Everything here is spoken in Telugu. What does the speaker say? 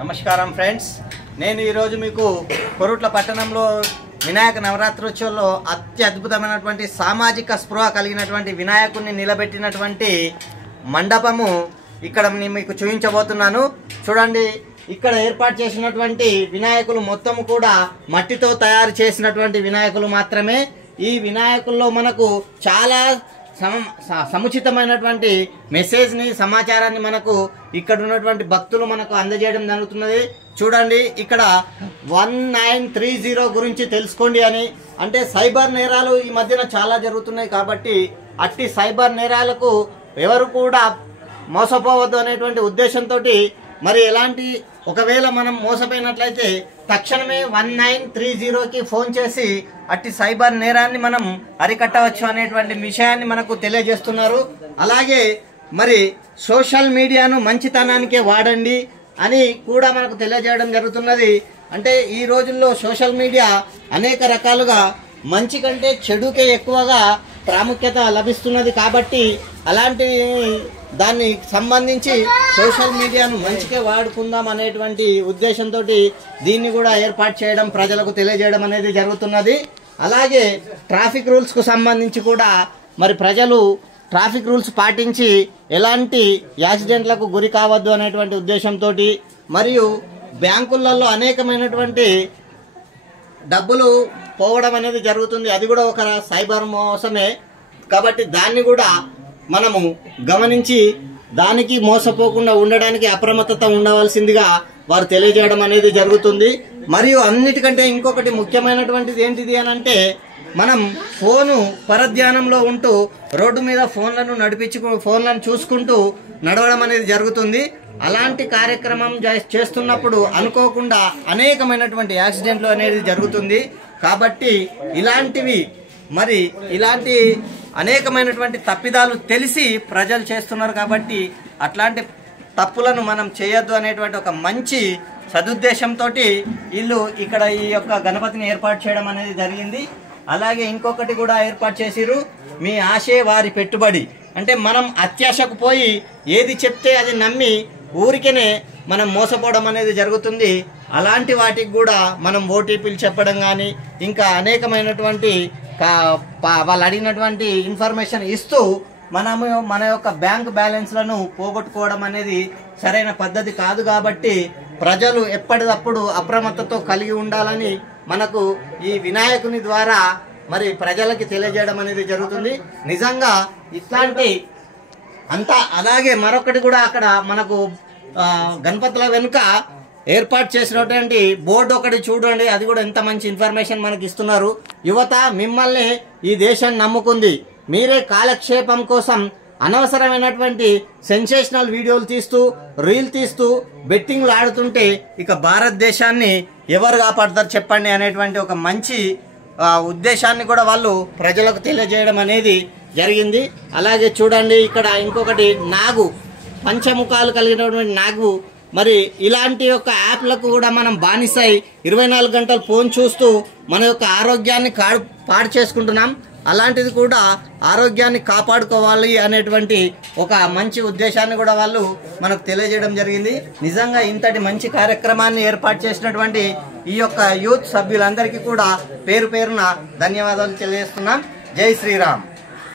నమస్కారం ఫ్రెండ్స్, నేను ఈరోజు మీకు కొరుట్ల పట్టణంలో వినాయక నవరాత్రోత్సవంలో అత్యద్భుతమైనటువంటి సామాజిక స్పృహ కలిగినటువంటి వినాయకుడిని నిలబెట్టినటువంటి మండపము ఇక్కడ మీకు చూపించబోతున్నాను. చూడండి, ఇక్కడ ఏర్పాటు చేసినటువంటి వినాయకులు మొత్తం కూడా మట్టితో తయారు చేసినటువంటి వినాయకులు మాత్రమే. ఈ వినాయకుల్లో మనకు చాలా సముచితమైనటువంటి మెసేజ్ని, సమాచారాన్ని మనకు ఇక్కడ ఉన్నటువంటి భక్తులు మనకు అందజేయడం జరుగుతున్నది. చూడండి, ఇక్కడ 1930 గురించి తెలుసుకోండి అని, అంటే సైబర్ నేరాలు ఈ మధ్యన చాలా జరుగుతున్నాయి కాబట్టి అట్టి సైబర్ నేరాలకు ఎవరు కూడా మోసపోవద్దు అనేటువంటి ఉద్దేశంతో మరి ఎలాంటి ఒకవేళ మనం మోసపోయినట్లయితే తక్షణమే 1930కి ఫోన్ చేసి అట్టి సైబర్ నేరాన్ని మనం అరికట్టవచ్చు అనేటువంటి విషయాన్ని మనకు తెలియజేస్తున్నారు. అలాగే మరి సోషల్ మీడియాను మంచితనానికే వాడండి అని కూడా మనకు తెలియజేయడం జరుగుతున్నది. అంటే ఈ రోజుల్లో సోషల్ మీడియా అనేక రకాలుగా మంచి కంటే చెడుకే ఎక్కువగా ప్రాముఖ్యత లభిస్తున్నది కాబట్టి అలాంటి దాన్ని సంబంధించి సోషల్ మీడియాను మంచిగా వాడుకుందాం అనేటువంటి ఉద్దేశంతో దీన్ని కూడా ఏర్పాటు చేయడం, ప్రజలకు తెలియజేయడం అనేది జరుగుతున్నది. అలాగే ట్రాఫిక్ రూల్స్కు సంబంధించి కూడా మరి ప్రజలు ట్రాఫిక్ రూల్స్ పాటించి ఎలాంటి యాక్సిడెంట్లకు గురి కావద్దు అనేటువంటి ఉద్దేశంతో, మరియు బ్యాంకులలో అనేకమైనటువంటి డబ్బులు పోవడం అనేది జరుగుతుంది. అది కూడా ఒక సైబర్ మోసమే కాబట్టి దాన్ని కూడా మనము గమనించి దానికి మోసపోకుండా ఉండడానికి అప్రమత్తత ఉండవలసిందిగా వారు తెలియజేయడం అనేది జరుగుతుంది. మరియు అన్నిటికంటే ఇంకొకటి ముఖ్యమైనటువంటిది ఏంటిది అని అంటే, మనం ఫోను పరధ్యానంలో ఉంటూ రోడ్డు మీద ఫోన్లను చూసుకుంటూ నడవడం అనేది జరుగుతుంది. అలాంటి కార్యక్రమం చేస్తున్నప్పుడు అనుకోకుండా అనేకమైనటువంటి యాక్సిడెంట్లు అనేది జరుగుతుంది. కాబట్టి ఇలాంటి అనేకమైనటువంటి తప్పిదాలు తెలిసి ప్రజలు చేస్తున్నారు కాబట్టి అట్లాంటి తప్పులను మనం చేయొద్దు అనేటువంటి ఒక మంచి సదుద్దేశంతో వీళ్ళు ఇక్కడ ఈ యొక్క గణపతిని ఏర్పాటు చేయడం అనేది జరిగింది. అలాగే ఇంకొకటి కూడా ఏర్పాటు చేసిరు, మీ ఆశే వారి పెట్టుబడి. అంటే మనం అత్యాశకు పోయి ఏది చెప్తే అది నమ్మి ఊరికేనే మనం మోసపోవడం అనేది జరుగుతుంది. అలాంటి వాటికి కూడా మనం ఓటీపీలు చెప్పడం కానీ ఇంకా అనేకమైనటువంటి వాళ్ళు అడిగినటువంటి ఇన్ఫర్మేషన్ ఇస్తూ మనము మన యొక్క బ్యాంక్ బ్యాలెన్స్లను పోగొట్టుకోవడం అనేది సరైన పద్ధతి కాదు. కాబట్టి ప్రజలు ఎప్పటికప్పుడు అప్రమత్తతో కలిగి ఉండాలని మనకు ఈ వినాయకుని ద్వారా మరి ప్రజలకి తెలియజేయడం అనేది జరుగుతుంది. నిజంగా ఇట్లాంటి అంతా. అలాగే మరొకటి కూడా అక్కడ మనకు గణపతుల వెనుక ఏర్పాటు చేసినటువంటి బోర్డు ఒకటి చూడండి, అది కూడా ఎంత మంచి ఇన్ఫర్మేషన్ మనకి ఇస్తున్నారు. యువత, మిమ్మల్ని ఈ దేశం నమ్ముకుంది. మీరే కాలక్షేపం కోసం అనవసరమైనటువంటి సెన్సేషనల్ వీడియోలు తీస్తూ రీల్ తీస్తూ బెట్టింగ్లు ఆడుతుంటే ఇక భారతదేశాన్ని ఎవరు కాపాడతారు చెప్పండి అనేటువంటి ఒక మంచి ఉద్దేశాన్ని కూడా వాళ్ళు ప్రజలకు తెలియజేయడం అనేది జరిగింది. అలాగే చూడండి, ఇక్కడ ఇంకొకటి నాగు, పంచముఖాలు కలిగినటువంటి నాగు. మరి ఇలాంటి యొక్క యాప్లకు కూడా మనం బానిసై 24 గంటలు ఫోన్ చూస్తూ మన యొక్క ఆరోగ్యాన్ని పాడు చేసుకుంటున్నాం. అలాంటిది కూడా ఆరోగ్యాన్ని కాపాడుకోవాలి అనేటువంటి ఒక మంచి ఉద్దేశాన్ని కూడా వాళ్ళు మనకు తెలియజేయడం జరిగింది. నిజంగా ఇంతటి మంచి కార్యక్రమాన్ని ఏర్పాటు చేసినటువంటి ఈ యొక్క యూత్ సభ్యులందరికీ కూడా పేరు పేరున ధన్యవాదాలు తెలియజేస్తున్నాం. జై శ్రీరామ్.